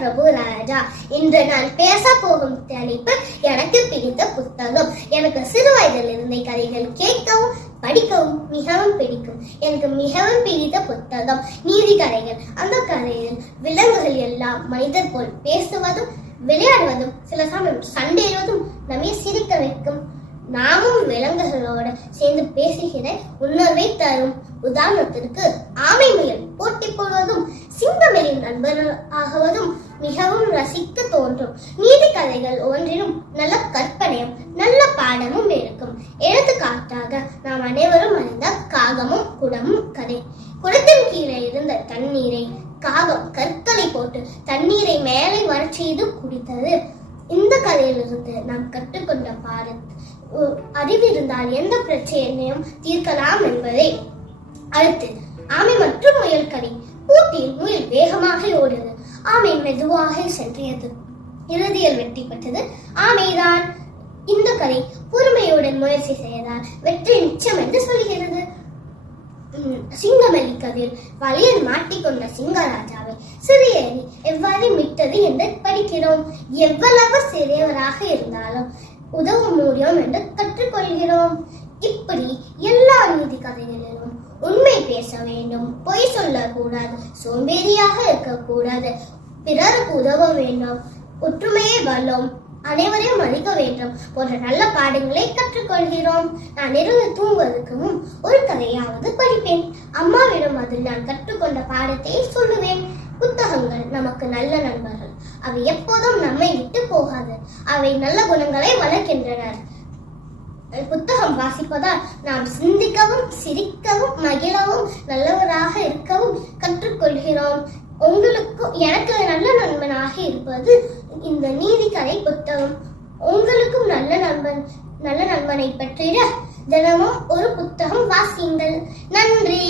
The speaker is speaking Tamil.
பிரபு ராஜா. இன்று நான் பேச போகும் தலைப்பு எனக்கு பிடித்த புத்தகம். எனக்கு சிறு வயதிலிருந்தே கதைகள் கேட்கவும் படிக்கவும் மிகவும் பிடிக்கும். எனக்கு மிகவும் பிடித்த புத்தகம் நீதி கதைகள். அந்த கதையில் விலங்குகள் எல்லாம் மனிதர் போல் பேசுவதும் விளையாடுவதும் சில சமயம் சண்டையிடுவதும் நம்மை சிரிக்க வைக்கும். நாமும் விலங்குகளோடு சேர்ந்து பேசுகிற உணர்வை தரும். உதாரணத்திற்கு ஆமை முயல் போட்டி போடுவதும் சிங்கமேலின் நண்பர்கள் ஆகுவதும் மிகவும் ரசிக்க தோன்றும். நீதி கதைகள் ஒன்றிலும் நல்ல கற்பனையும் நல்ல பாடமும் இருக்கும். எடுத்துக்காட்டாக நாம் அனைவரும் அறிந்த காகமும் குடமும் கதை. குடத்தின் கீழே இருந்த தண்ணீரை காகம் கற்களை போட்டு தண்ணீரை மேலே வரச் செய்து குடித்தது. இந்த கதையிலிருந்து நாம் கற்றுக்கொண்ட பாடம் அறிவிருந்தால் எந்த பிரச்சனையும் தீர்க்கலாம் என்பதை. அடுத்து ஆமை மற்றும் முயல் கதை. போட்டியில் முயல் வேகமாக ஓடியது, ஆமை மெதுவாக சென்றது. இறுதியில் வெற்றி பெற்றது ஆமைதான். இந்த கதை பொறுமையுடன் முயற்சி செய்தால் வெற்றி நிச்சயம் என்று சொல்கிறது. சிங்கமல்லி கதையில் வலையில் மாட்டிக்கொண்ட சிங்கராஜாவை சிறிய எலி எவ்வாறு மீட்டது என்று படிக்கிறோம். எவ்வளவு சிறியவராக இருந்தாலும் உதவ முடியும் என்று கற்றுக்கொள்கிறோம். இப்படி எல்லா நீதி கதைகளிலும் உண்மை பேச வேண்டும், பொய் சொல்லக்கூடாது, சோம்பேறியாக இருக்கக்கூடாது, பிறருக்கு உதவ வேண்டும், ஒற்றுமையை வல்லும், அனைவரையும் மதிக்க வேண்டும் போன்ற நல்ல பாடங்களை கற்றுக்கொள்கிறோம். நான் இரவு தூங்குவதற்கு முன் ஒரு கதையாவது படிப்பேன். அம்மாவிடம் அதில் நான் கற்றுக்கொண்ட பாடத்தை சொல்லுவேன். புத்தகங்கள் நமக்கு நல்ல நண்பர்கள். அவை எப்போதும் நம்மை விட்டு போகாது. அவை நல்ல குணங்களை வளர்க்கின்றன. புத்தகம் வாசிப்பதால் நாம் சிந்திக்கவும் சிரிக்கவும் மகிழவும் நல்லவராக இருக்கவும் கற்றுக்கொள்கிறோம். எனக்கு நல்ல நண்பனாக இருப்பது இந்த நீதி கதை புத்தகம். உங்களுக்கும் நல்ல நண்பனை பற்றிட தினமும் ஒரு புத்தகம் வாசியுங்கள். நன்றி.